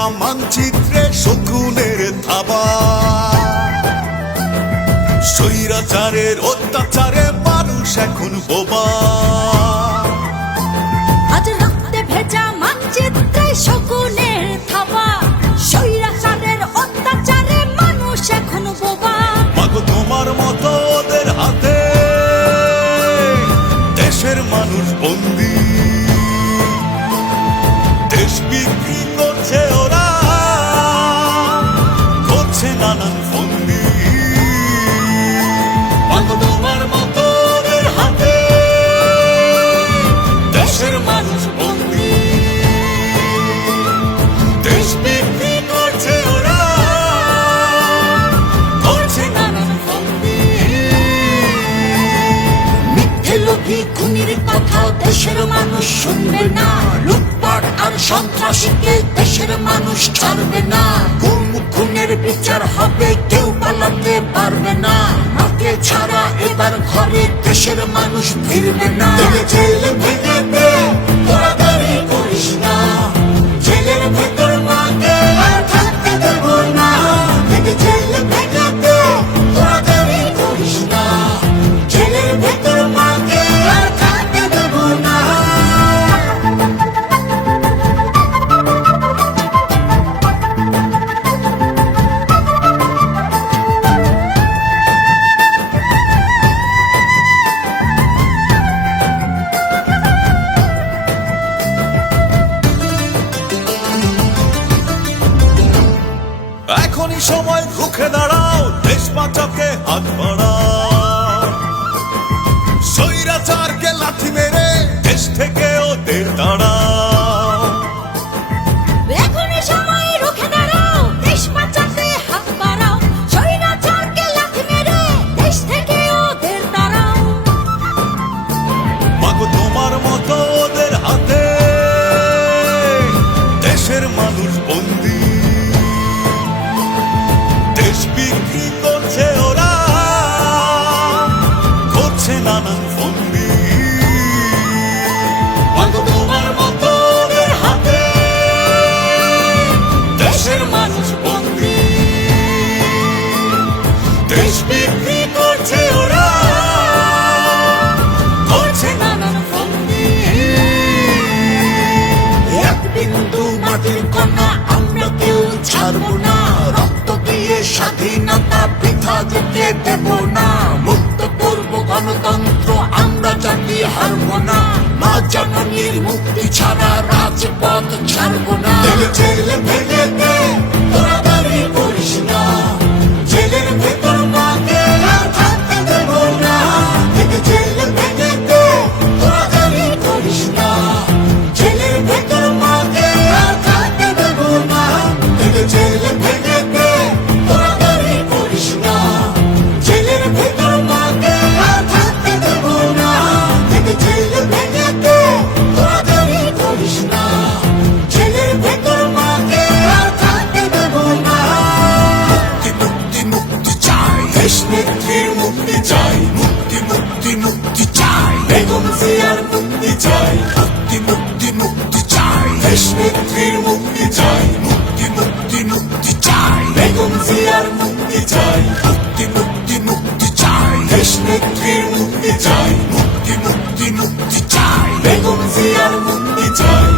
ভেজা মানচিত্রে শকুনের থাবা। স্বৈরাচারের অত্যাচারে মানুষ এখন বোবা। আজ রক্তে ভেজা মানচিত্রে শকুনের থাবা। স্বৈরাচারের অত্যাচারে মানুষ এখন বোবা। মাগো তোমার মতো ওদের হাতে দেশের মানুষ বন্দী। দেশ বিক্রি করছে ওরা, করছে নানান ফন্দি। মাগো তোমার মতো ওদের হাতে দেশের মানুষ বন্দী। দেশ বিক্রি করছে ওরা, করছে নানান ফন্দি। মিথ্যে লোভী খুনির কথা দেশের মানুষ শুনবে না। লুটপাট আর সন্ত্রাসীকে দেশের মানুষ ছাড়বে না। গুম খুনের বিচার হবে, কেউ পালাতে পারবে না। মাকে ছাড়া এবার ঘরে দেশের মানুষ ফিরবে না। জেল ভেঙে দে, তোরা দেরি করিস না। জেলের ভেতর মাকে আর থাকতে দেব না। জেল ভেঙে দে, তোরা দেরি করিস না। জেলের ভেতর মাকে আর থাকতে দেব না। এখনই সময় রুখে দাঁড়াও, দেশ বাঁচাকে হাত বাড়াও। স্বৈরাচারকে লাথি মেরে দেশ থেকে ওদের তাড়াও। এখনই সময় রুখে দাঁড়াও, দেশ বাঁচাতে হাত বাড়াও। স্বৈরাচারকে লাথি মেরে দেশ থেকে ওদের তাড়াও। মাগো তোমার মতো ওদের হাতে দেশের মানুষ বন্দী। দেশ বিক্রি করছে ওরা, করছে নানান ফন্দি। মাগো তোমার মতো ওদের হাতে দেশের মানুষ বন্দী। দেশ বিক্রি করছে ওরা, করছে নানান ফন্দি। এক বিন্দু মাটির কণা আমরা কেউ ছাড়বো না। রক্ত দিয়ে স্বাধীনতা বৃথা যেতে দেব না। মুক্ত করব গণতন্ত্র, আমরা জাতি হারবো না। মা জননীর মুক্তি ছাড়া রাজপথ ছাড়বো না। জেল ভেঙে দে, তোরা দাঁড়িয়ে করিস না। জেলের ভেতর মাকে আর থাকতে দেব না। জেল ভেঙে দে, তোরা দাঁড়িয়ে করিস না। জেলের ভেতর মাকে আর থাকতে দেব না। জেল ভেঙে দে, তোরা দাঁড়িয়ে করিস না। জেলের ভেতর মাকে আর থাকতে দেব না। জেল ভেঙে দে, তোরা দাঁড়িয়ে করিস না। জেলের ভেতর মাকে আর থাকতে দেব না। মুক্তি মুক্তি মুক্তি চাই, দেশ নেত্রীর মুক্তি চাই। মুক্তি মুক্তি মুক্তি চাই, বেগম জিয়ার মুক্তি চাই। মুক্তি মুক্তি মুক্তি চাই, দেশ নেত্রীর মুক্তি চাই। মুক্তি মুক্তি মুক্তি চাই, বেগম জিয়ার মুক্তি চাই। মুক্তি মুক্তি মুক্তি চাই, দেশ নেত্রীর মুক্তি চাই। মুক্তি মুক্তি মুক্তি চাই, বেগম জিয়ার মুক্তি চাই।